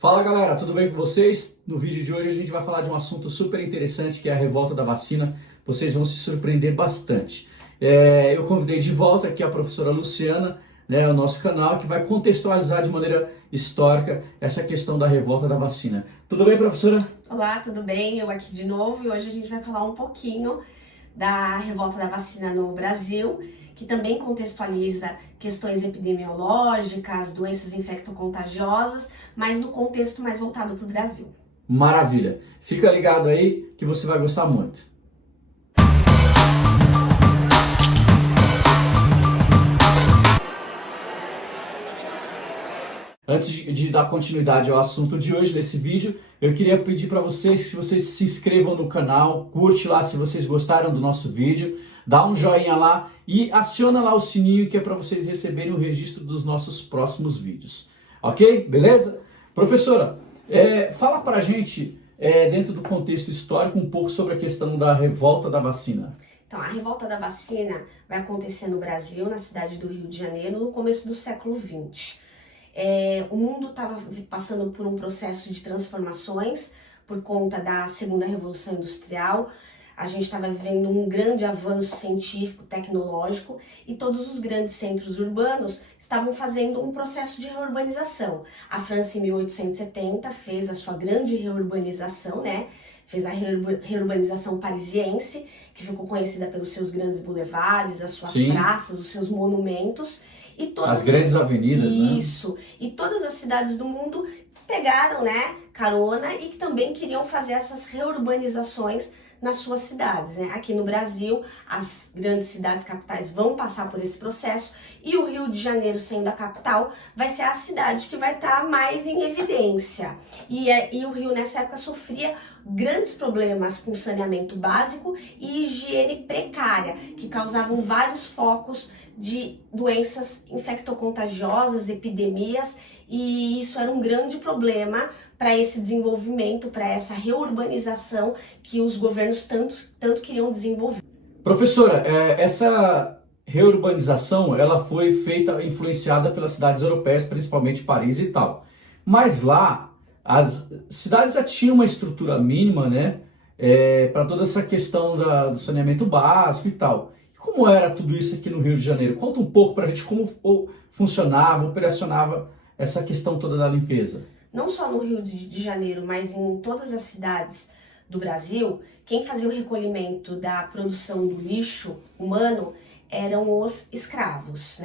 Fala galera, tudo bem com vocês? No vídeo de hoje a gente vai falar de um assunto super interessante que é a revolta da vacina. Vocês vão se surpreender bastante. Eu convidei de volta aqui a professora Luciana, o nosso canal, que vai contextualizar de maneira histórica essa questão da revolta da vacina. Tudo bem, professora? Olá, tudo bem? Eu aqui de novo e hoje a gente vai falar um pouquinho da revolta da vacina no Brasil, que também contextualiza questões epidemiológicas, doenças infectocontagiosas, mas no contexto mais voltado para o Brasil. Maravilha! Fica ligado aí que você vai gostar muito. Antes de dar continuidade ao assunto de hoje, desse vídeo, eu queria pedir para vocês que vocês se inscrevam no canal, curte lá se vocês gostaram do nosso vídeo, dá um joinha lá e aciona lá o sininho que é para vocês receberem o registro dos nossos próximos vídeos. Ok? Beleza? Professora, fala para a gente, dentro do contexto histórico, um pouco sobre a questão da revolta da vacina. Então, a revolta da vacina vai acontecer no Brasil, na cidade do Rio de Janeiro, no começo do século XX. O mundo estava passando por um processo de transformações por conta da segunda revolução industrial. A gente estava vivendo um grande avanço científico, tecnológico, e todos os grandes centros urbanos estavam fazendo um processo de reurbanização. A França, em 1870, fez a sua grande reurbanização, fez a reurbanização parisiense, que ficou conhecida pelos seus grandes bulevares, as suas praças, os seus monumentos. E todas as grandes avenidas, Isso. E todas as cidades do mundo pegaram, carona e que também queriam fazer essas reurbanizações nas suas cidades, Aqui no Brasil, as grandes cidades capitais vão passar por esse processo e o Rio de Janeiro, sendo a capital, vai ser a cidade que vai estar mais em evidência. E o Rio, nessa época, sofria grandes problemas com saneamento básico e higiene precária, que causavam vários focos de doenças infectocontagiosas, epidemias, e isso era um grande problema para esse desenvolvimento, para essa reurbanização que os governos tanto queriam desenvolver. Professora, essa reurbanização ela foi feita, influenciada pelas cidades europeias, principalmente Paris e tal. Mas lá, as cidades já tinham uma estrutura mínima, para toda essa questão do saneamento básico e tal. Como era tudo isso aqui no Rio de Janeiro? Conta um pouco para a gente como funcionava, operacionava essa questão toda da limpeza. Não só no Rio de Janeiro, mas em todas as cidades do Brasil, quem fazia o recolhimento da produção do lixo humano eram os escravos,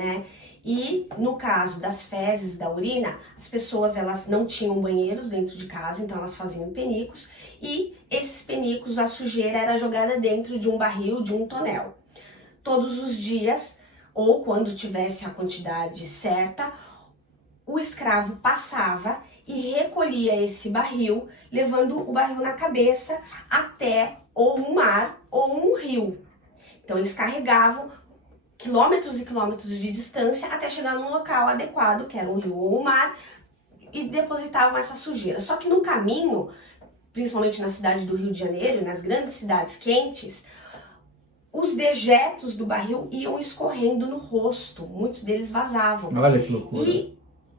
E no caso das fezes, da urina, as pessoas elas não tinham banheiros dentro de casa, então elas faziam penicos, e esses penicos, a sujeira era jogada dentro de um barril, de um tonel. Todos os dias, ou quando tivesse a quantidade certa, o escravo passava e recolhia esse barril, levando o barril na cabeça até ou um mar ou um rio. Então eles carregavam quilômetros e quilômetros de distância até chegar num local adequado, que era um rio ou um mar, e depositavam essa sujeira. Só que no caminho, principalmente na cidade do Rio de Janeiro, nas grandes cidades quentes, os dejetos do barril iam escorrendo no rosto, muitos deles vazavam. Olha que loucura. E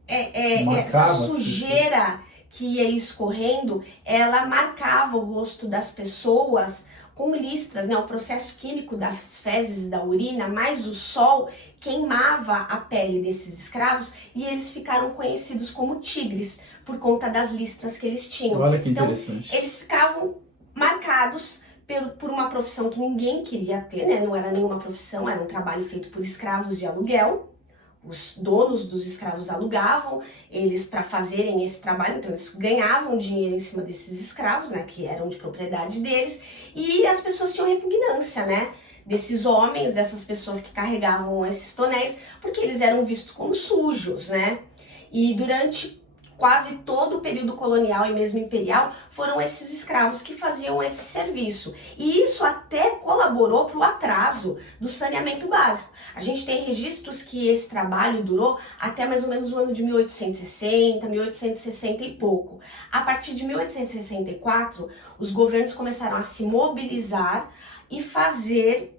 essa sujeira que ia escorrendo, ela marcava o rosto das pessoas com listras, O processo químico das fezes e da urina, mais o sol, queimava a pele desses escravos e eles ficaram conhecidos como tigres, por conta das listras que eles tinham. Olha que interessante. Então, eles ficavam marcados por uma profissão que ninguém queria ter, Não era nenhuma profissão, era um trabalho feito por escravos de aluguel. Os donos dos escravos alugavam eles para fazerem esse trabalho, então eles ganhavam dinheiro em cima desses escravos, que eram de propriedade deles, e as pessoas tinham repugnância, desses homens, dessas pessoas que carregavam esses tonéis, porque eles eram vistos como sujos, E durante quase todo o período colonial e mesmo imperial, foram esses escravos que faziam esse serviço. E isso até colaborou para o atraso do saneamento básico. A gente tem registros que esse trabalho durou até mais ou menos o ano de 1860, 1860 e pouco. A partir de 1864, os governos começaram a se mobilizar e fazer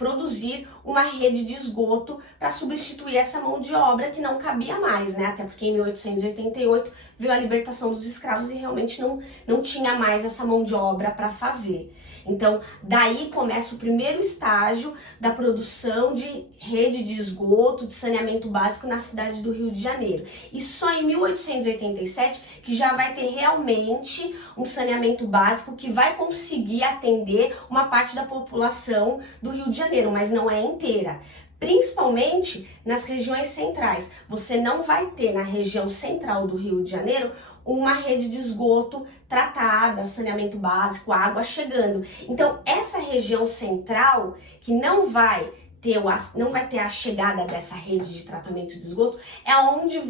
produzir uma rede de esgoto para substituir essa mão de obra que não cabia mais, né? Até porque em 1888 veio a libertação dos escravos e realmente não tinha mais essa mão de obra para fazer. Então, daí começa o primeiro estágio da produção de rede de esgoto, de saneamento básico na cidade do Rio de Janeiro. E só em 1887 que já vai ter realmente um saneamento básico que vai conseguir atender uma parte da população do Rio de Janeiro, mas não é inteira. Principalmente nas regiões centrais. Você não vai ter na região central do Rio de Janeiro uma rede de esgoto tratada, saneamento básico, água chegando. Então, essa região central, que não vai ter a chegada dessa rede de tratamento de esgoto, é onde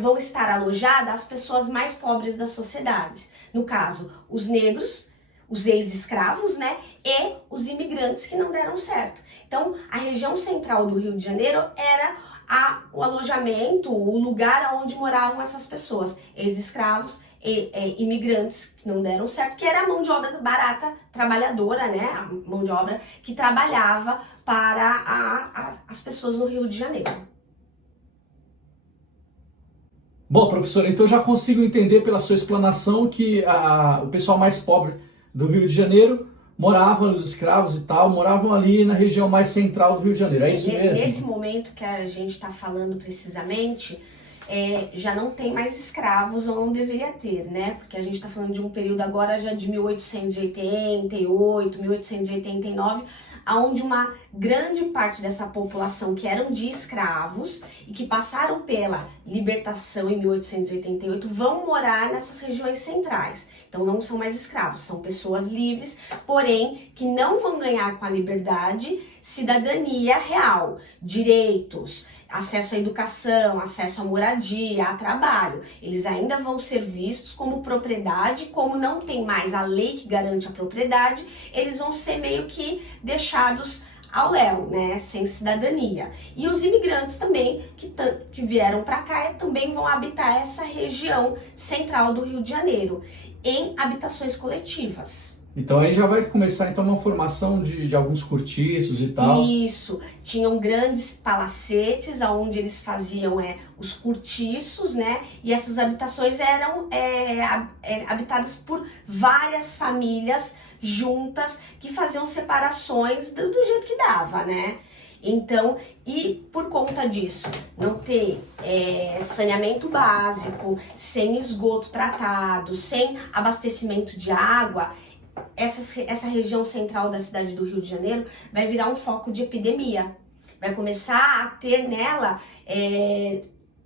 vão estar alojadas as pessoas mais pobres da sociedade. No caso, os negros, os ex-escravos, né, e os imigrantes que não deram certo. Então, a região central do Rio de Janeiro era o alojamento, o lugar onde moravam essas pessoas, ex-escravos e imigrantes que não deram certo, que era a mão de obra barata, trabalhadora, né, a mão de obra que trabalhava para as pessoas no Rio de Janeiro. Bom, professora, então já consigo entender pela sua explanação que o pessoal mais pobre do Rio de Janeiro moravam, os escravos e tal, moravam ali na região mais central do Rio de Janeiro, é isso mesmo? Nesse momento que a gente está falando precisamente, já não tem mais escravos, ou não deveria ter, né? Porque a gente está falando de um período agora já de 1888, 1889, onde uma grande parte dessa população que eram de escravos e que passaram pela libertação em 1888 vão morar nessas regiões centrais. Então não são mais escravos, são pessoas livres, porém que não vão ganhar com a liberdade cidadania real, direitos, acesso à educação, acesso à moradia, a trabalho. Eles ainda vão ser vistos como propriedade, como não tem mais a lei que garante a propriedade, eles vão ser meio que deixados ao léu, né, sem cidadania. E os imigrantes também, que vieram para cá, também vão habitar essa região central do Rio de Janeiro, em habitações coletivas. Então aí já vai começar então uma formação de alguns cortiços e tal. Isso, tinham grandes palacetes onde eles faziam os cortiços, né? E essas habitações eram habitadas por várias famílias juntas que faziam separações do jeito que dava, né? Então, e por conta disso, não ter saneamento básico, sem esgoto tratado, sem abastecimento de água, essa região central da cidade do Rio de Janeiro vai virar um foco de epidemia. Vai começar a ter nela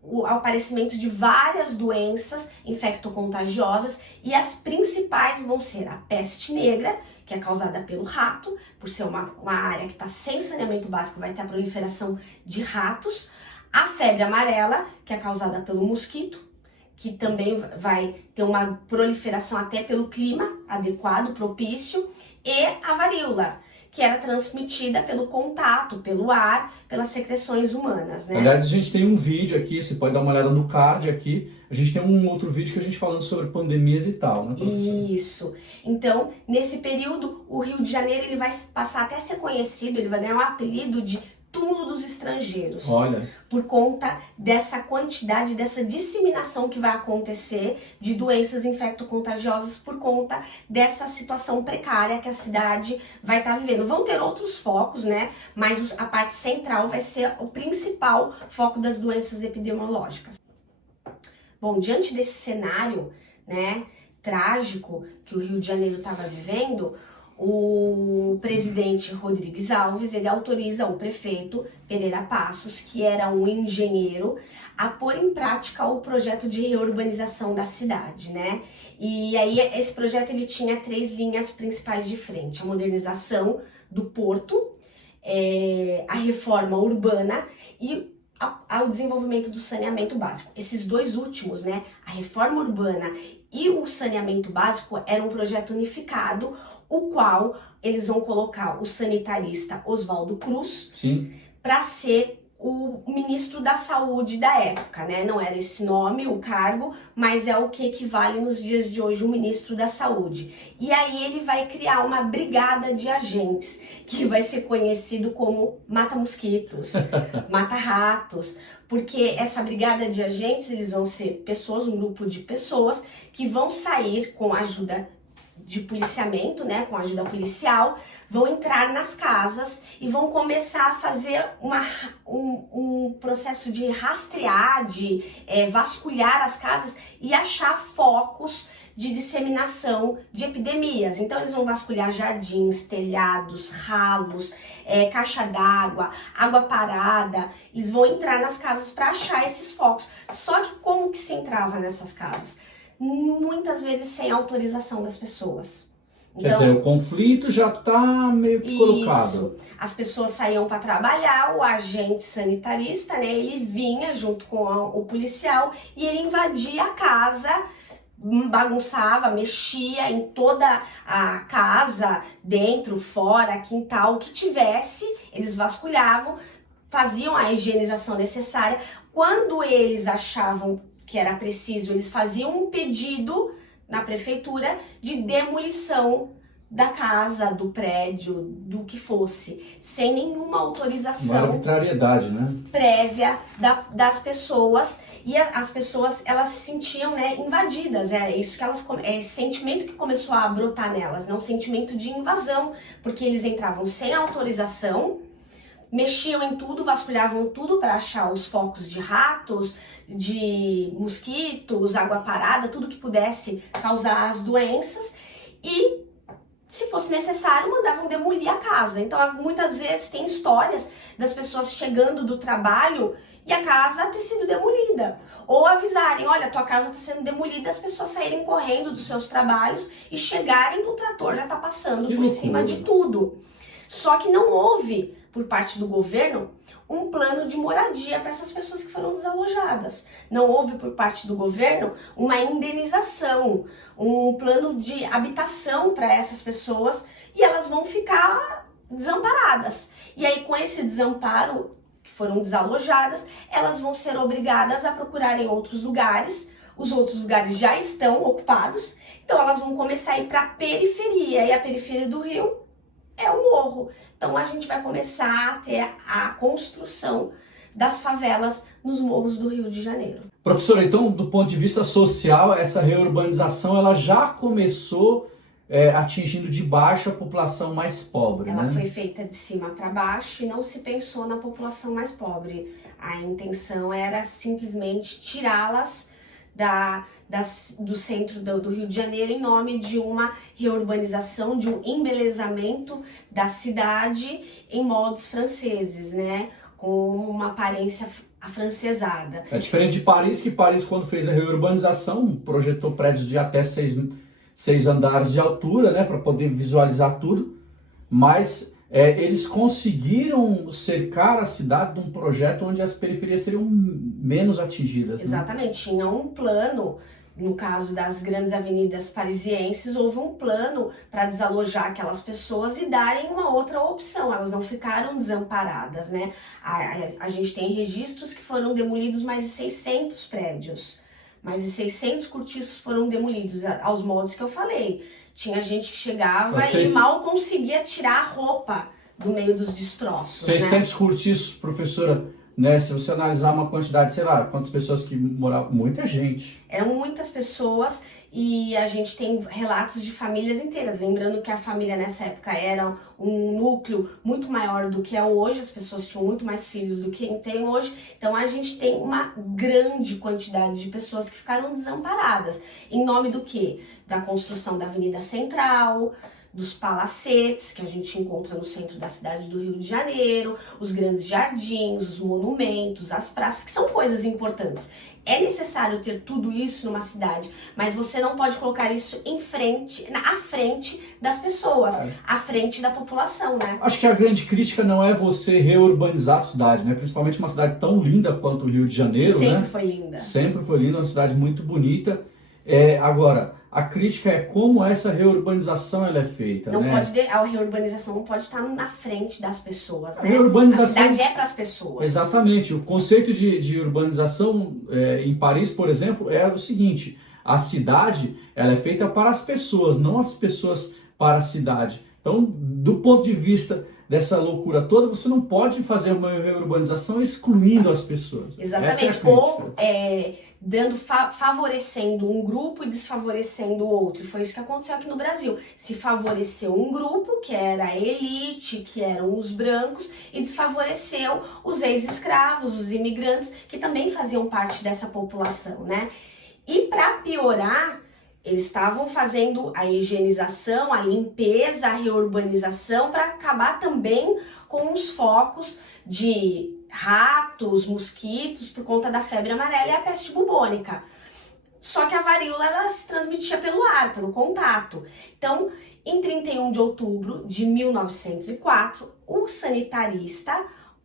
o aparecimento de várias doenças infectocontagiosas, e as principais vão ser a peste negra, que é causada pelo rato, por ser uma área que está sem saneamento básico, vai ter a proliferação de ratos, a febre amarela, que é causada pelo mosquito, que também vai ter uma proliferação até pelo clima adequado, propício, e a varíola, que era transmitida pelo contato, pelo ar, pelas secreções humanas, né? Aliás, a gente tem um vídeo aqui, você pode dar uma olhada no card aqui, a gente tem um outro vídeo que a gente falando sobre pandemias e tal, né, professor? Isso. Então, nesse período, o Rio de Janeiro ele vai passar até a ser conhecido, ele vai ganhar um apelido de túmulo dos estrangeiros. Olha. Por conta dessa quantidade, dessa disseminação que vai acontecer de doenças infectocontagiosas por conta dessa situação precária que a cidade vai estar vivendo. Vão ter outros focos, né? Mas a parte central vai ser o principal foco das doenças epidemiológicas. Bom, diante desse cenário, né, trágico que o Rio de Janeiro estava vivendo, o presidente Rodrigues Alves, ele autoriza o prefeito Pereira Passos, que era um engenheiro, a pôr em prática o projeto de reurbanização da cidade, né? E aí esse projeto ele tinha 3 linhas principais de frente: a modernização do porto, a reforma urbana e ao desenvolvimento do saneamento básico. Esses 2 últimos, né, a reforma urbana e o saneamento básico, era um projeto unificado, o qual eles vão colocar o sanitarista Oswaldo Cruz para ser o ministro da Saúde da época, né? Não era esse nome, o cargo, mas é o que equivale nos dias de hoje o ministro da Saúde. E aí ele vai criar uma brigada de agentes, que vai ser conhecido como mata-mosquitos, mata-ratos, porque essa brigada de agentes, eles vão ser pessoas, um grupo de pessoas que vão sair com a ajuda de policiamento, né, com a ajuda policial, vão entrar nas casas e vão começar a fazer um processo de rastrear, de vasculhar as casas e achar focos de disseminação de epidemias. Então eles vão vasculhar jardins, telhados, ralos, caixa d'água, água parada. Eles vão entrar nas casas para achar esses focos. Só que como que se entrava nessas casas? Muitas vezes sem autorização das pessoas. Quer dizer, o conflito já está meio que colocado. Isso. As pessoas saíam para trabalhar, o agente sanitarista, né, ele vinha junto com o policial e ele invadia a casa, bagunçava, mexia em toda a casa, dentro, fora, quintal, o que tivesse, eles vasculhavam, faziam a higienização necessária. Quando eles achavam que era preciso, eles faziam um pedido na prefeitura de demolição da casa, do prédio, do que fosse, sem nenhuma autorização. Uma arbitrariedade, né? Prévia das pessoas, e as pessoas, elas se sentiam, né, invadidas, isso que elas, esse sentimento que começou a brotar nelas, um sentimento de invasão, porque eles entravam sem autorização, mexiam em tudo, vasculhavam tudo para achar os focos de ratos, de mosquitos, água parada, tudo que pudesse causar as doenças, e se fosse necessário, mandavam demolir a casa. Então, muitas vezes tem histórias das pessoas chegando do trabalho e a casa ter sido demolida. Ou avisarem, olha, tua casa está sendo demolida, as pessoas saírem correndo dos seus trabalhos e chegarem do trator, já está passando por cima de tudo. Só que não houve, por parte do governo, um plano de moradia para essas pessoas que foram desalojadas. Não houve, por parte do governo, uma indenização, um plano de habitação para essas pessoas, e elas vão ficar desamparadas. E aí, com esse desamparo, que foram desalojadas, elas vão ser obrigadas a procurarem outros lugares. Os outros lugares já estão ocupados, então elas vão começar a ir para a periferia, e a periferia do Rio é o morro. Então a gente vai começar a ter a construção das favelas nos morros do Rio de Janeiro. Professora, então, do ponto de vista social, essa reurbanização ela já começou atingindo de baixo a população mais pobre, Ela né? foi feita de cima para baixo e não se pensou na população mais pobre. A intenção era simplesmente tirá-las do centro do Rio de Janeiro em nome de uma reurbanização, de um embelezamento da cidade em moldes franceses, né? Com uma aparência afrancesada. É diferente de Paris, que Paris, quando fez a reurbanização, projetou prédios de até 6 andares de altura, né? Para poder visualizar tudo, mas eles conseguiram cercar a cidade de um projeto onde as periferias seriam menos atingidas. Exatamente, né? Tinha um plano, no caso das grandes avenidas parisienses, houve um plano para desalojar aquelas pessoas e darem uma outra opção, elas não ficaram desamparadas, né? A gente tem registros que foram demolidos mais de 600 prédios, mais de 600 cortiços foram demolidos, aos modos que eu falei. Tinha gente que chegava e mal conseguia tirar a roupa do meio dos destroços. 600 cortiços, professora, né? Se você analisar uma quantidade, sei lá, quantas pessoas que moravam, muita gente. Eram muitas pessoas e a gente tem relatos de famílias inteiras. Lembrando que a família nessa época era um núcleo muito maior do que é hoje, as pessoas tinham muito mais filhos do que tem hoje. Então a gente tem uma grande quantidade de pessoas que ficaram desamparadas. Em nome do quê? Da construção da Avenida Central, dos palacetes que a gente encontra no centro da cidade do Rio de Janeiro, os grandes jardins, os monumentos, as praças, que são coisas importantes. É necessário ter tudo isso numa cidade, mas você não pode colocar isso à frente das pessoas, à frente da população, né? Acho que a grande crítica não é você reurbanizar a cidade, né? Principalmente uma cidade tão linda quanto o Rio de Janeiro, né? Sempre foi linda. Sempre foi linda, uma cidade muito bonita. Agora, a crítica é como essa reurbanização ela é feita, Não né? a reurbanização não pode estar na frente das pessoas, A né? reurbanização, A cidade é para as pessoas. Exatamente. O conceito de urbanização em Paris, por exemplo, é o seguinte: a cidade ela é feita para as pessoas, não as pessoas para a cidade. Então, do ponto de vista dessa loucura toda, você não pode fazer uma reurbanização excluindo as pessoas. Exatamente. Essa é a Ou favorecendo um grupo e desfavorecendo o outro. E foi isso que aconteceu aqui no Brasil. Se favoreceu um grupo, que era a elite, que eram os brancos, e desfavoreceu os ex-escravos, os imigrantes, que também faziam parte dessa população, né? E para piorar, eles estavam fazendo a higienização, a limpeza, a reurbanização para acabar também com os focos de ratos, mosquitos, por conta da febre amarela e a peste bubônica. Só que a varíola ela se transmitia pelo ar, pelo contato. Então, em 31 de outubro de 1904, o sanitarista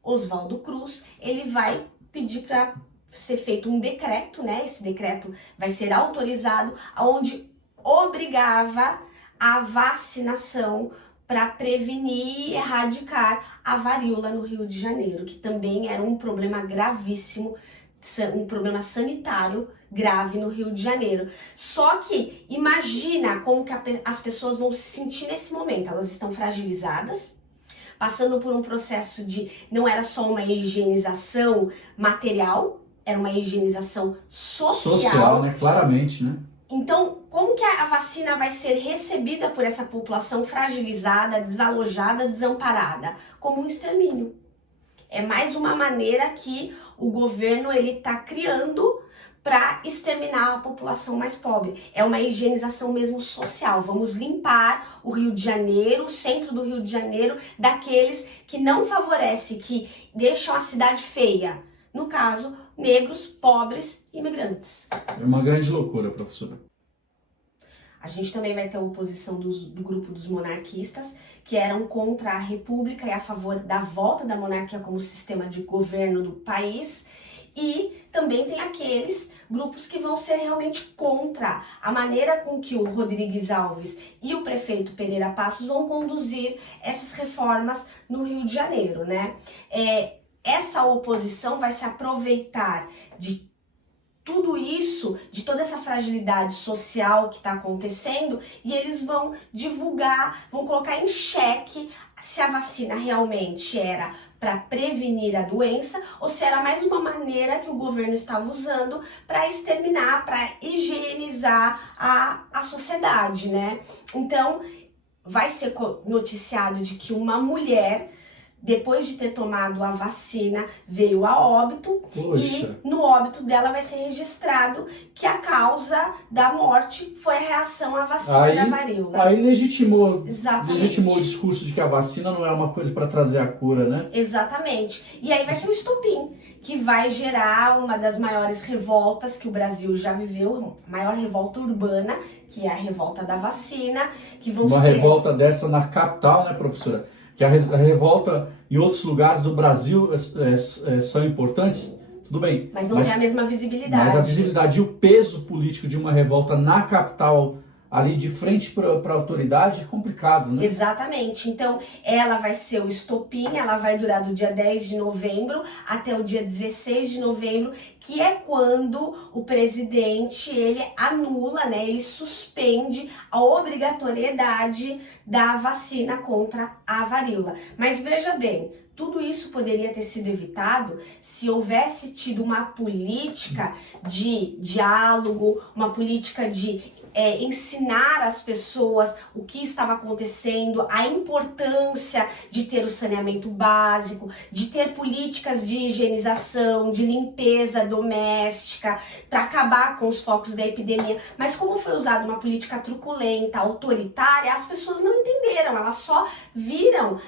Oswaldo Cruz, ele vai pedir para ser feito um decreto, né? Esse decreto vai ser autorizado, onde obrigava a vacinação para prevenir e erradicar a varíola no Rio de Janeiro, que também era um problema gravíssimo, um problema sanitário grave no Rio de Janeiro. Só que imagina como que as pessoas vão se sentir nesse momento. Elas estão fragilizadas, passando por um processo de, não era só uma higienização material, era uma higienização social, né? Claramente, né? Então, como que a vacina vai ser recebida por essa população fragilizada, desalojada, desamparada? Como um extermínio. É mais uma maneira que o governo ele está criando para exterminar a população mais pobre. É uma higienização mesmo social. Vamos limpar o Rio de Janeiro, o centro do Rio de Janeiro, daqueles que não favorecem, que deixam a cidade feia. No caso, negros, pobres, imigrantes. É uma grande loucura, professora. A gente também vai ter a oposição do grupo dos monarquistas, que eram contra a república e a favor da volta da monarquia como sistema de governo do país. E também tem aqueles grupos que vão ser realmente contra a maneira com que o Rodrigues Alves e o prefeito Pereira Passos vão conduzir essas reformas no Rio de Janeiro, né? Essa oposição vai se aproveitar de tudo isso, de toda essa fragilidade social que está acontecendo, e eles vão divulgar, vão colocar em xeque se a vacina realmente era para prevenir a doença ou se era mais uma maneira que o governo estava usando para exterminar, para higienizar a sociedade, né? Então, vai ser noticiado de que uma mulher, depois de ter tomado a vacina, veio a óbito. Poxa. E no óbito dela vai ser registrado que a causa da morte foi a reação à vacina da varíola. Aí legitimou o discurso de que a vacina não é uma coisa para trazer a cura, né? Exatamente. E aí vai ser um estopim que vai gerar uma das maiores revoltas que o Brasil já viveu, a maior revolta urbana, que é a revolta da vacina, que vão ser... Uma revolta dessa na capital, né, professora? Que a revolta em outros lugares do Brasil são importantes, tudo bem. Mas não tem a mesma visibilidade. Mas a visibilidade e o peso político de uma revolta na capital, ali de frente para a autoridade, é complicado, né? Exatamente. Então, ela vai ser o estopim, ela vai durar do dia 10 de novembro até o dia 16 de novembro, que é quando o presidente, ele anula, né, ele suspende a obrigatoriedade da vacina contra a varíola. Mas veja bem, tudo isso poderia ter sido evitado se houvesse tido uma política de diálogo, uma política de ensinar as pessoas o que estava acontecendo, a importância de ter o saneamento básico, de ter políticas de higienização, de limpeza doméstica, para acabar com os focos da epidemia. Mas como foi usada uma política truculenta, autoritária, as pessoas não entenderam, elas só viram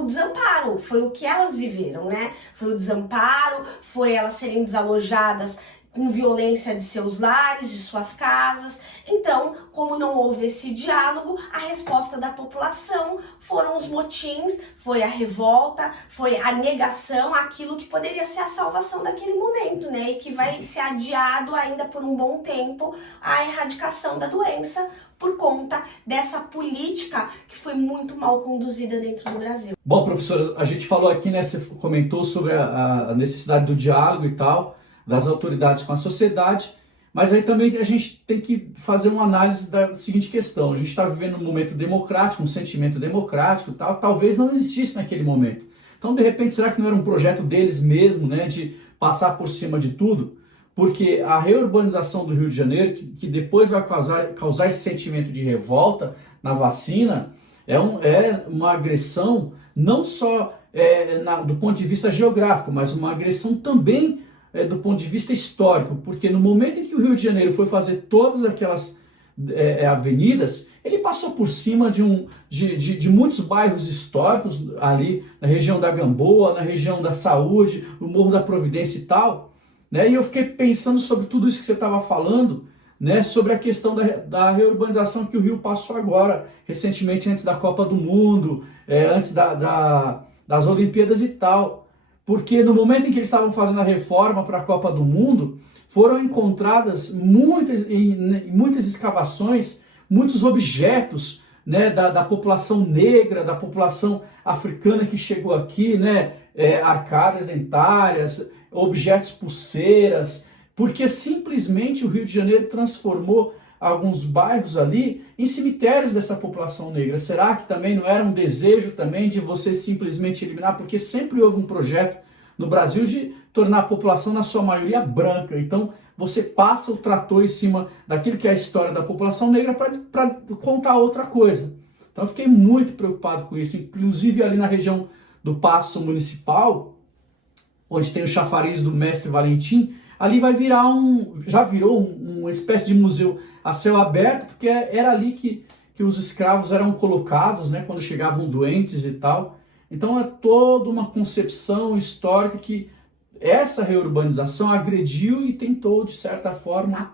o desamparo. Foi o que elas viveram, né? Foi o desamparo, foi elas serem desalojadas com violência de seus lares, de suas casas. Então, como não houve esse diálogo, a resposta da população foram os motins, foi a revolta, foi a negação àquilo que poderia ser a salvação daquele momento, né? E que vai ser adiado ainda por um bom tempo a erradicação da doença por conta dessa política que foi muito mal conduzida dentro do Brasil. Bom, professora, a gente falou aqui, né, você comentou sobre a necessidade do diálogo e tal, das autoridades com a sociedade, mas aí também a gente tem que fazer uma análise da seguinte questão: a gente está vivendo um momento democrático, um sentimento democrático e tal, talvez não existisse naquele momento. Então, de repente, será que não era um projeto deles mesmo, né, de passar por cima de tudo? Porque a reurbanização do Rio de Janeiro, que depois vai causar esse sentimento de revolta na vacina, é uma agressão não só do ponto de vista geográfico, mas uma agressão também do ponto de vista histórico, porque no momento em que o Rio de Janeiro foi fazer todas aquelas avenidas, ele passou por cima de muitos bairros históricos ali na região da Gamboa, na região da Saúde, no Morro da Providência e tal, né? E eu fiquei pensando sobre tudo isso que você estava falando, né, sobre a questão da reurbanização que o Rio passou agora, recentemente, antes da Copa do Mundo, antes das Olimpíadas e tal. Porque no momento em que eles estavam fazendo a reforma para a Copa do Mundo, foram encontradas muitas escavações, muitos objetos, né, da população negra, da população africana que chegou aqui, né, arcadas dentárias, objetos, pulseiras, porque simplesmente o Rio de Janeiro transformou alguns bairros ali em cemitérios dessa população negra. Será que também não era um desejo também de você simplesmente eliminar? Porque sempre houve um projeto no Brasil de tornar a população, na sua maioria, branca. Então, você passa o trator em cima daquilo que é a história da população negra para contar outra coisa. Então, eu fiquei muito preocupado com isso. Inclusive, ali na região do Paço Municipal, onde tem o chafariz do Mestre Valentim, ali vai virar já virou uma espécie de museu a céu aberto, porque era ali que os escravos eram colocados, né, quando chegavam doentes e tal. Então é toda uma concepção histórica que essa reurbanização agrediu e tentou, de certa forma,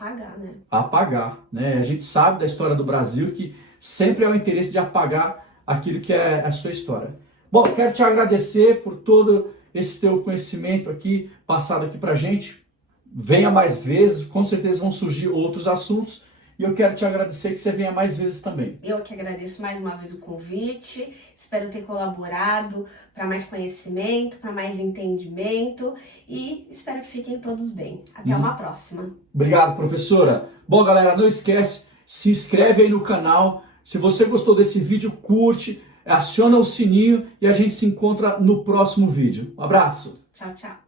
apagar, né? A gente sabe da história do Brasil que sempre é o interesse de apagar aquilo que é a sua história. Bom, quero te agradecer por todo esse teu conhecimento aqui, passado aqui pra gente. Venha mais vezes, com certeza vão surgir outros assuntos. E eu quero te agradecer que você venha mais vezes também. Eu que agradeço mais uma vez o convite. Espero ter colaborado para mais conhecimento, para mais entendimento. E espero que fiquem todos bem. Até uma próxima. Obrigado, professora. Bom, galera, não esquece, se inscreve aí no canal. Se você gostou desse vídeo, curte, aciona o sininho e a gente se encontra no próximo vídeo. Um abraço. Tchau, tchau.